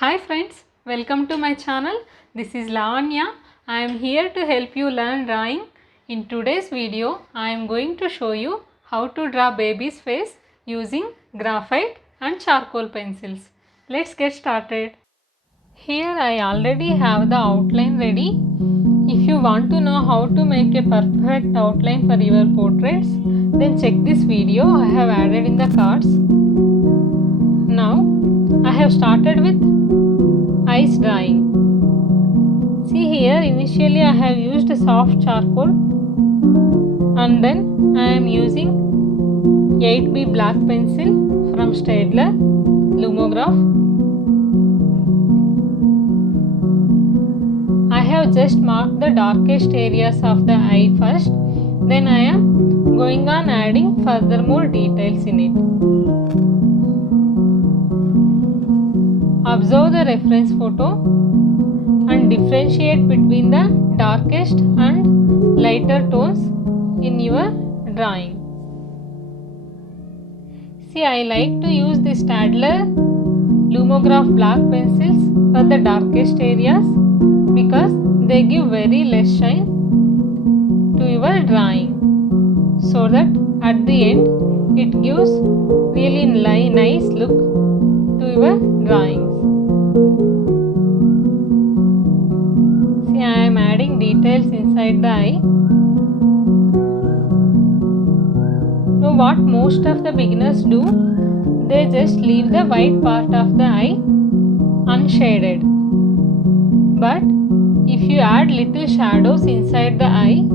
Hi friends, welcome to my channel. This is Lavanya. I am here to help you learn drawing. In today's video, I am going to show you how to draw baby's face using graphite and charcoal pencils. Let's get started. Here I already have the outline ready. If you want to know how to make a perfect outline for your portraits, then check this video I have added in the cards. Now I have started with ice drawing. See here, initially I have used soft charcoal and then I am using 8B black pencil from Staedtler Lumograph. I have just marked the darkest areas of the eye first, then I am going on adding furthermore details in it. Observe the reference photo and differentiate between the darkest and lighter tones in your drawing. See, I like to use the Staedtler Lumograph black pencils for the darkest areas because they give very less shine to your drawing, so that at the end it gives really nice look to your drawings. See, I am adding details inside the eye. Now what most of the beginners do, they just leave the white part of the eye unshaded. But if you add little shadows inside the eye,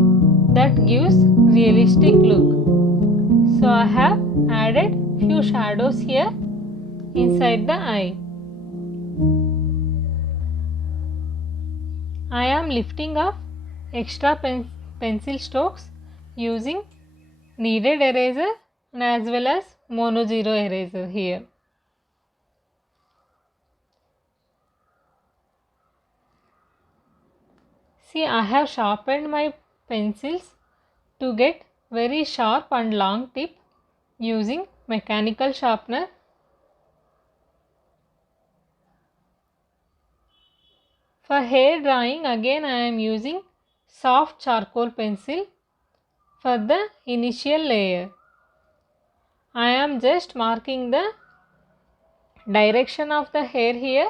that gives realistic look. So I have added few shadows here inside the eye. I am lifting off extra pencil strokes using kneaded eraser and as well as mono zero eraser here. See, I have sharpened my pencils to get very sharp and long tip using mechanical sharpener. For hair drawing, again I am using soft charcoal pencil for the initial layer. I am just marking the direction of the hair here.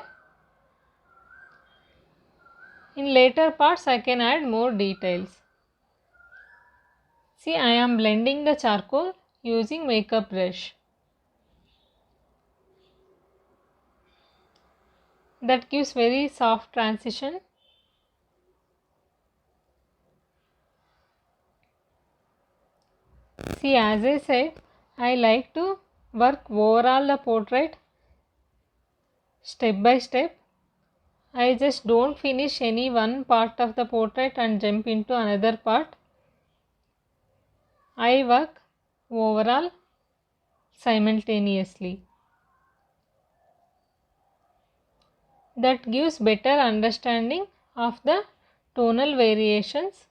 In later parts I can add more details. See, I am blending the charcoal using makeup brush. That gives very soft transition. See, as I said, I like to work overall the portrait step by step. I just don't finish any one part of the portrait and jump into another part. I work overall simultaneously. That gives better understanding of the tonal variations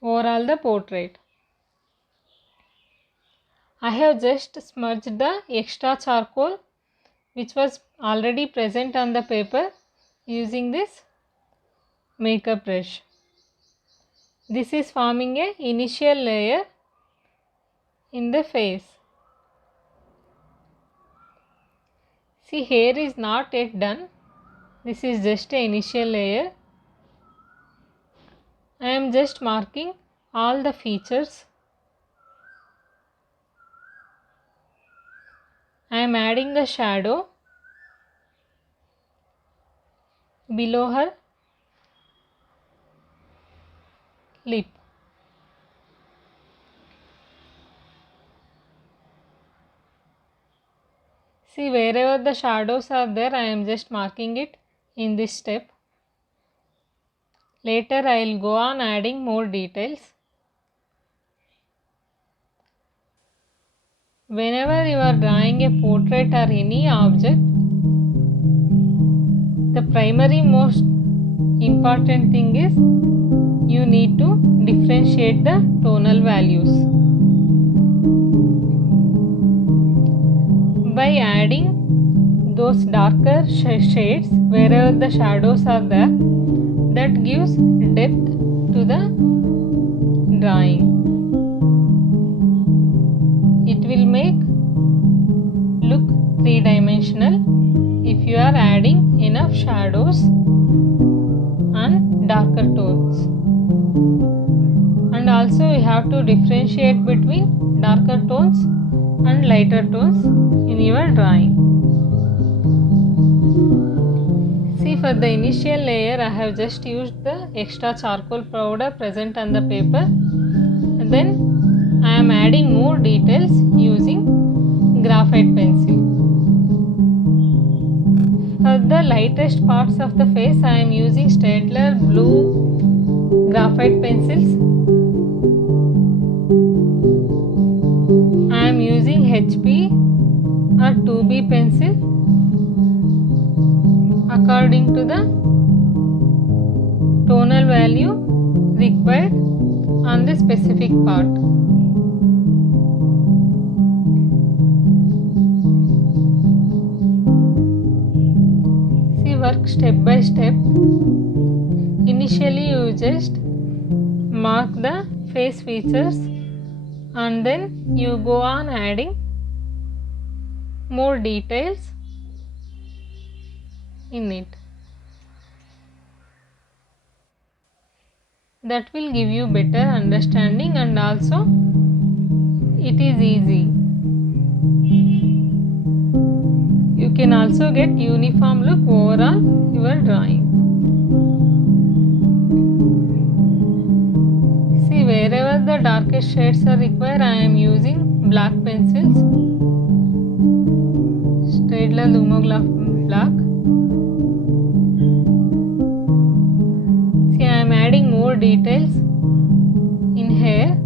overall the portrait. I have just smudged the extra charcoal which was already present on the paper using this makeup brush. This is forming a initial layer in the face. See, hair is not yet done. This is just an initial layer. I am just marking all the features. I am adding the shadow below her lip. See, wherever the shadows are there, I am just marking it in this step. Later I will go on adding more details. Whenever you are drawing a portrait or any object, the primary most important thing is you need to differentiate the tonal values. By adding those darker shades wherever the shadows are there. That gives depth to the drawing. It will make look three-dimensional if you are adding enough shadows and darker tones. And also you have to differentiate between darker tones and lighter tones in your drawing. See, for the initial layer I have just used the extra charcoal powder present on the paper. And then I am adding more details using graphite pencil. For the lightest parts of the face I am using Staedtler blue graphite pencils. I am using HP or 2B pencil according to the tonal value required on the specific part. See, work step by step. Initially you just mark the face features and then you go on adding more details in it. That will give you better understanding, and also it is easy. You can also get uniform look overall your drawing. See, wherever the darkest shades are required, I am using black pencils, Staedtler Lumograph black. See, I am adding more details in hair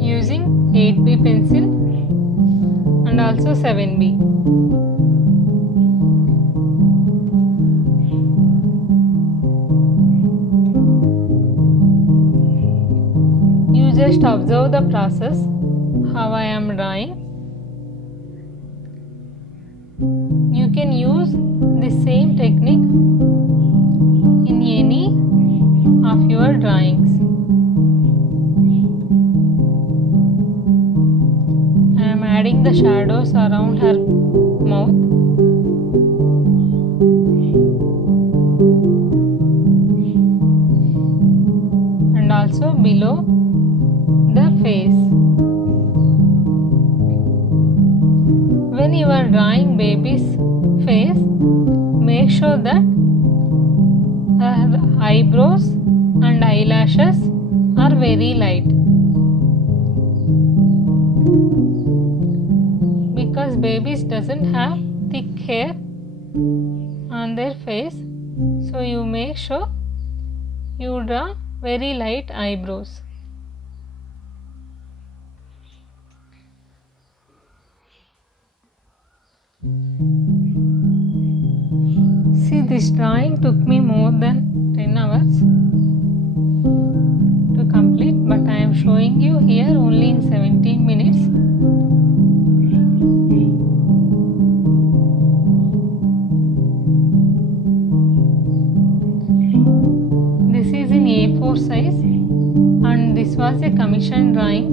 using 8B pencil and also 7B. You just observe the process, how I am drawing. You can use the same technique in any of your drawings. I am adding the shadows around her mouth. And also below the face. When you are drawing baby's face, make sure that her eyebrows and eyelashes are very light, because babies doesn't have thick hair on their face, so you make sure you draw very light eyebrows. See, this drawing took me more than 10 hours to complete, but I am showing you here only in 17 minutes. This is in A4 size, and this was a commission drawing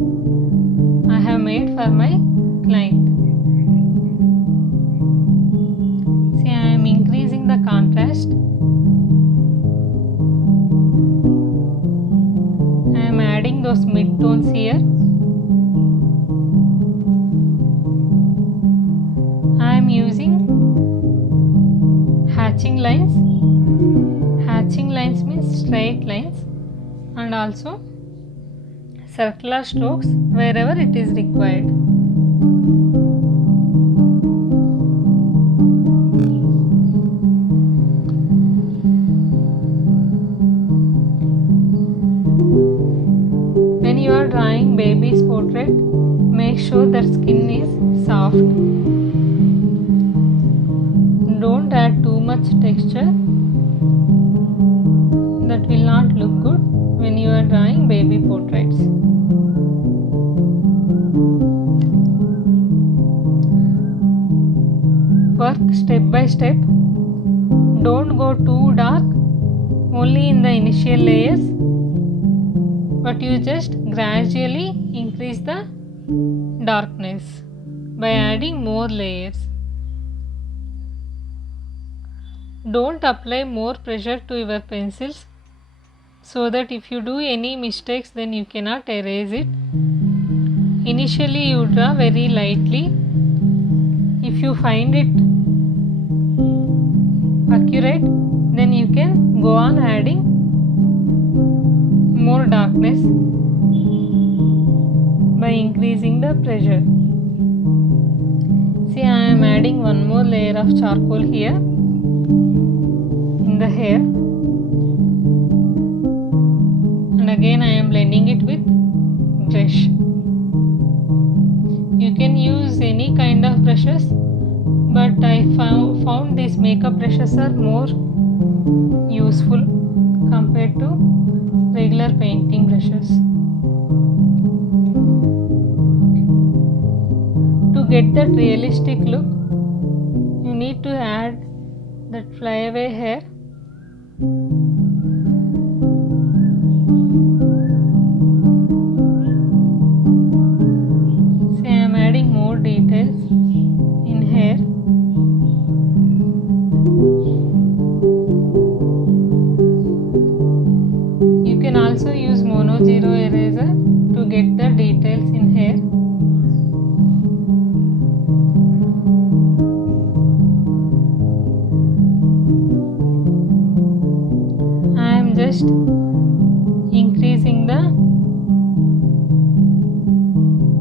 I have made for my client. See, I am increasing the contrast. I am adding those mid-tones here. I am using hatching lines. Hatching lines means straight lines, and also circular strokes wherever it is required. When you are drawing baby's portrait, make sure that skin is soft. Don't add too much texture. That will not look good when you are drawing baby portraits. work step by step. Don't go too dark only in the initial layers, but you just gradually increase the darkness by adding more layers. Don't apply more pressure to your pencils, so that if you do any mistakes then you cannot erase it. Initially you draw very lightly. If you find it accurate, then you can go on adding more darkness by increasing the pressure. See, I am adding one more layer of charcoal here in the hair, and again I am blending it with brush. You can use any kind of brushes, but I found these makeup brushes are more useful compared to regular painting brushes. To get that realistic look, you need to add that flyaway hair. See, I am adding more details in hair. You can also use mono zero eraser to get the details in hair. I am just increasing the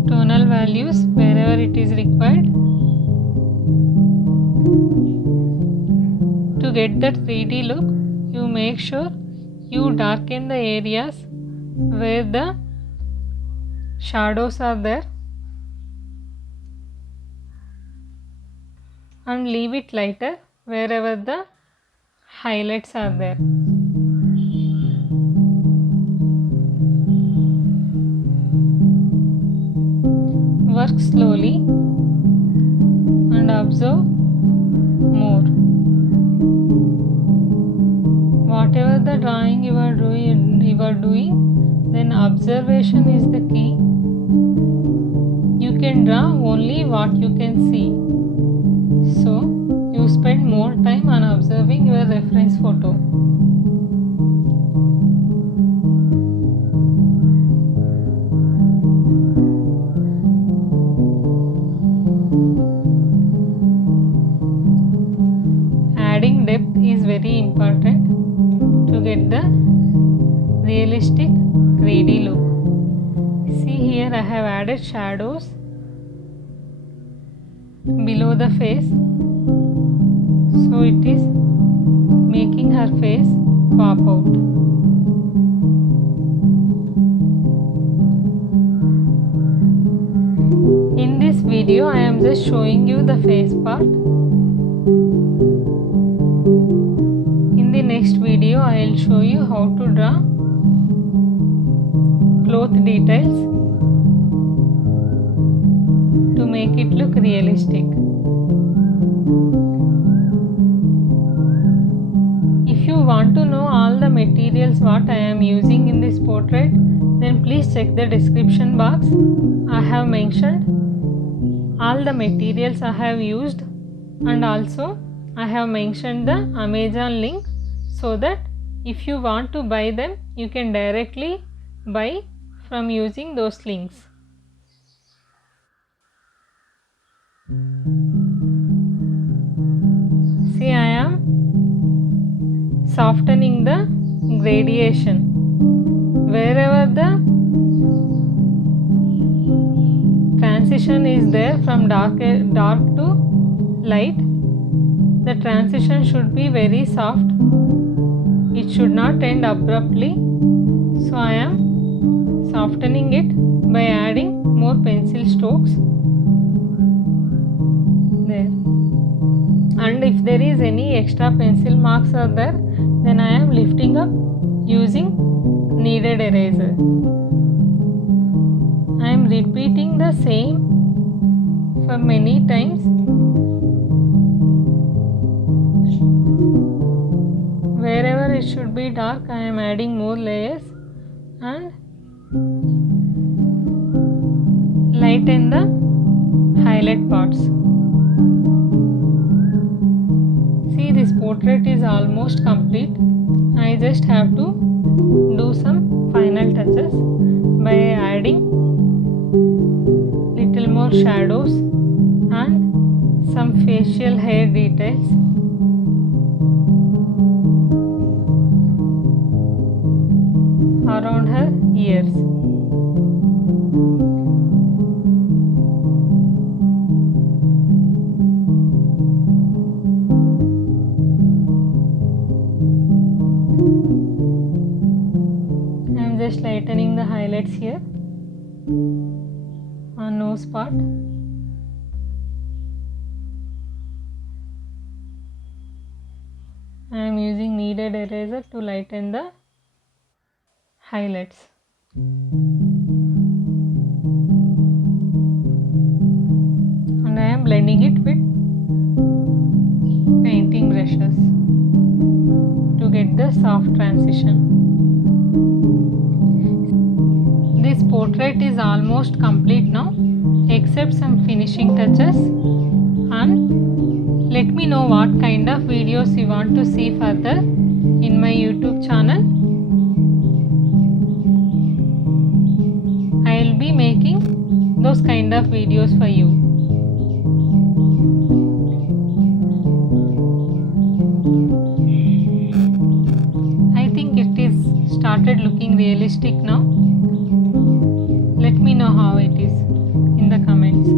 tonal values wherever it is required. To get that 3D look, you make sure you darken the areas where the shadows are there and leave it lighter wherever the highlights are there. Work slowly and observe more. Whatever the drawing you are doing, then observation is the key. You can draw only what you can see. So, you spend more time on observing your reference photo. Adding depth is very important to get the realistic 3D look. See, here I have added shadows below the face, so it is making her face pop out. In this video I am just showing you the face part. In the next video I will show you how to draw cloth details to make it look realistic. If you want to know all the materials what I am using in this portrait, then please check the description box. I have mentioned all the materials I have used, and also I have mentioned the Amazon link, so that if you want to buy them, you can directly buy from using those links. See, I am softening the gradation. Wherever the transition is there from dark to light, the transition should be very soft. It should not end abruptly. So I am softening it by adding more pencil strokes there. And if there is any extra pencil marks are there, then I am lifting up using kneaded eraser. I am repeating the same for many times slightly dark, I am adding more layers and lighten the highlight parts. See, this portrait is almost complete. I just have to do some final touches by adding little more shadows and some facial hair details. Around her ears. I am just lightening the highlights here on nose part. I am using kneaded eraser to lighten the highlights. And I am blending it with painting brushes to get the soft transition. This portrait is almost complete now, except some finishing touches. And let me know what kind of videos you want to see further in my YouTube channel. I will be making those kind of videos for you. I think it is started looking realistic now. Let me know how it is in the comments.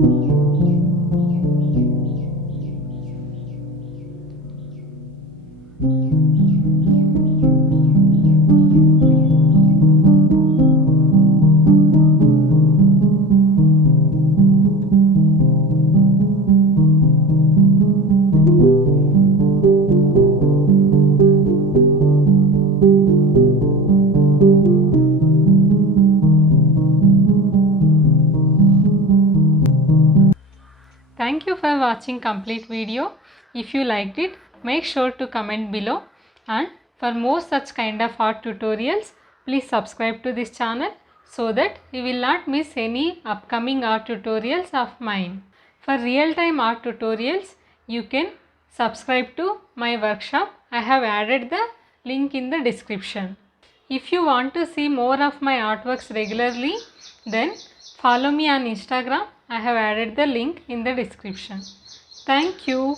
Thank you for watching complete video. If you liked it, make sure to comment below, and for more such kind of art tutorials, please subscribe to this channel so that you will not miss any upcoming art tutorials of mine. For real-time art tutorials, you can subscribe to my workshop. I have added the link in the description. If you want to see more of my artworks regularly, then follow me on Instagram. I have added the link in the description. Thank you.